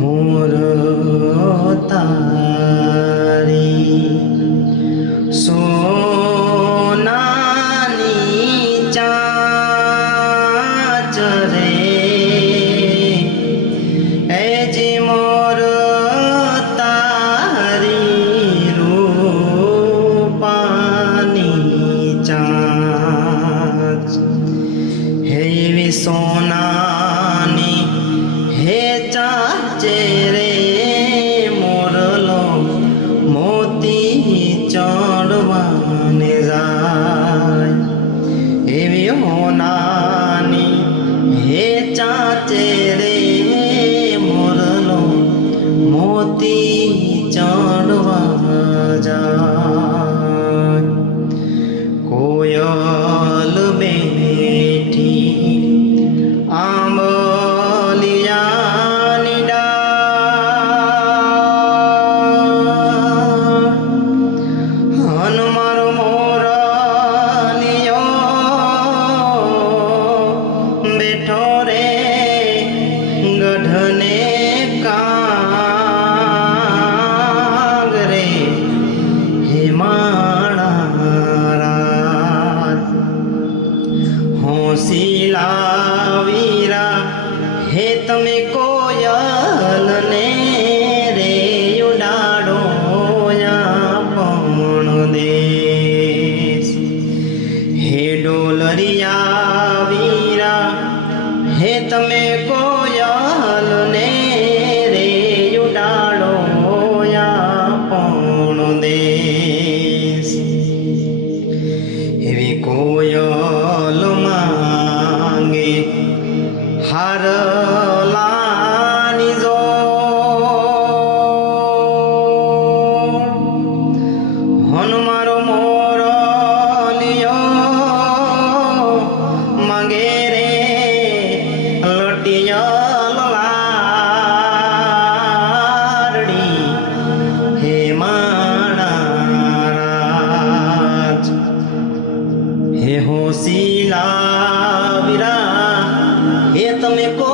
मोर तारी सोनानी चाँच रे एजी मोर तारी रूपानी चाँच हेवी सोनानी हे चाचे रे मोरलो मोती चढ़वाने जाय हेवी होनानी हे चाचे रे मोरलो मोती चढ़वा जाय कोयल बेठी आंबलियानी डाळ हनुमान मोरलियो बेठो रे गढ़ने काग रे हे माणा राज होंसिला वीरा हे तमे कोयल ने रे उडाड़ो या पण देश हे डोलरिया वीरा हे तमे कोयल ने रे उडाड़ो या पण देश एवी कोयल मांगे हारलानी जोड़ हनुमारो मोरलियो मांगे रे लटिया लारड़ी हे माणा राज हे होंसिला वीरा हे तमे को